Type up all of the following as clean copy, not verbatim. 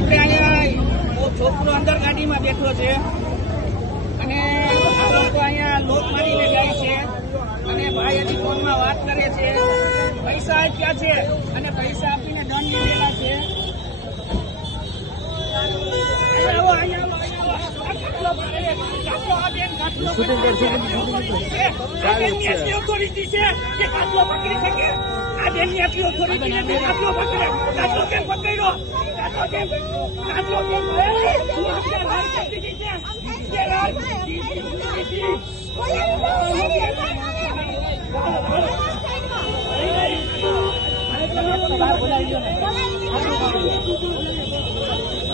આપણે અહીંયા છોકરો અંદર ગાડીમાં બેઠો છે અને આ લોકો અહીંયા લોક મારીને જાય છે અને ભાઈ હજી ફોનમાં વાત કરે છે. પૈસા આપ્યા છે અને પૈસા આપીને દંડ લીધેલા છે.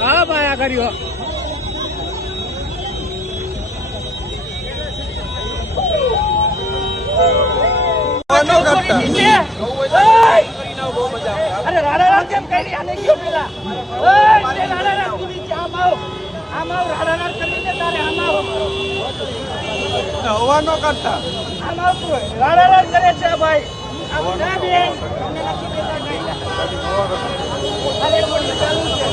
હા ભાઈ આ કર્યો. અરે રાડા કેમ કરી આને ગયો પેલા રાડા આમ આવ રાડા કરીને તારે આમ આવ હવા નો કરતા આમ આવતું રાડા કરે છે ભાઈ. આમ ના બેન તમને નથી દેતા નહીં. અરે બોલી ચાલુ છે.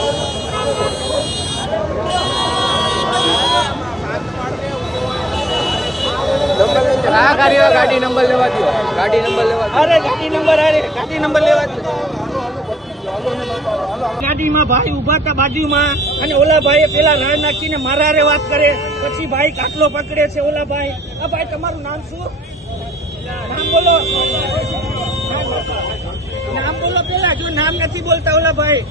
આ ગાડી નંબર લેવા દો. ગાડી નંબર લેવા દો. અરે ગાડી નંબર લેવા દો. ગાડીમાં ભાઈ ઉભા હતા બાજુમાં અને ઓલા ભાઈ પેલા રાડ નાખીને મારા હારે વાત કરે. પછી ભાઈ કાટલો પકડે છે ઓલા ભાઈ. આ ભાઈ તમારું નામ શું? નામ બોલો. નામ બોલો પેલા. જો નામ નથી બોલતા ઓલા ભાઈ.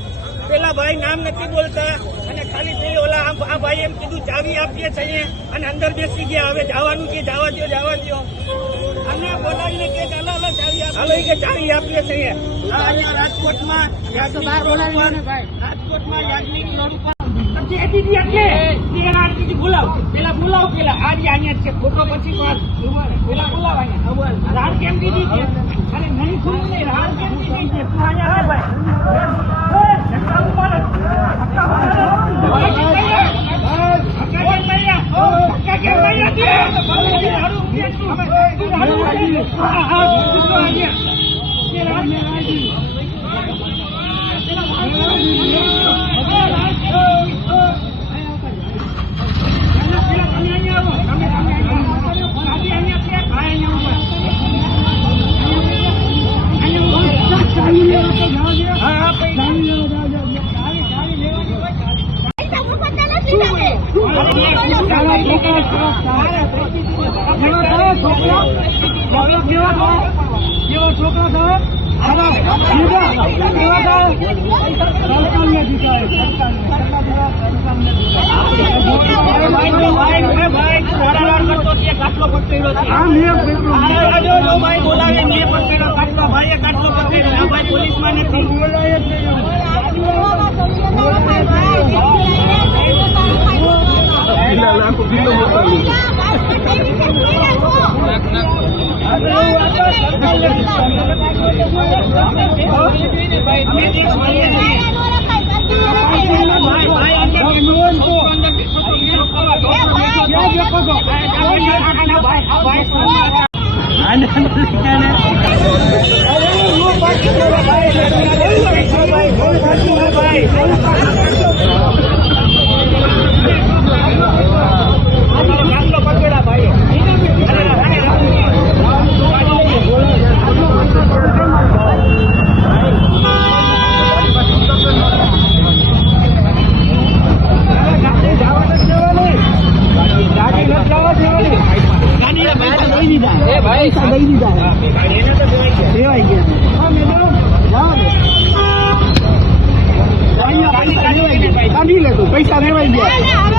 પેલા ભાઈ નામ નથી બોલતા અને ખાલી પેલી ઓલા આ ભાઈ એમ કીધું ચાવી આપીએ છીએ અને અંદર બેસી ગયા. હવે જવાનું કે જવા દો. અને બોલાવીને કે ચાલો ચાવી આપીએ છીએ. અહીંયા રાજકોટમાં યાજ્ઞિક રોડ ઉપર બોલાવ પેલા અહીંયા છે ફોટો પછી પેલા બોલાવ અહીંયા રાડ કેમ દીધી છે? અરે નહીં ખુલ્લું નહીં. રાડ કેમ દીધી છે? તું અહીંયા ભાઈ પોલીસમાં નથી પૈસા લેવાઈ ગયા.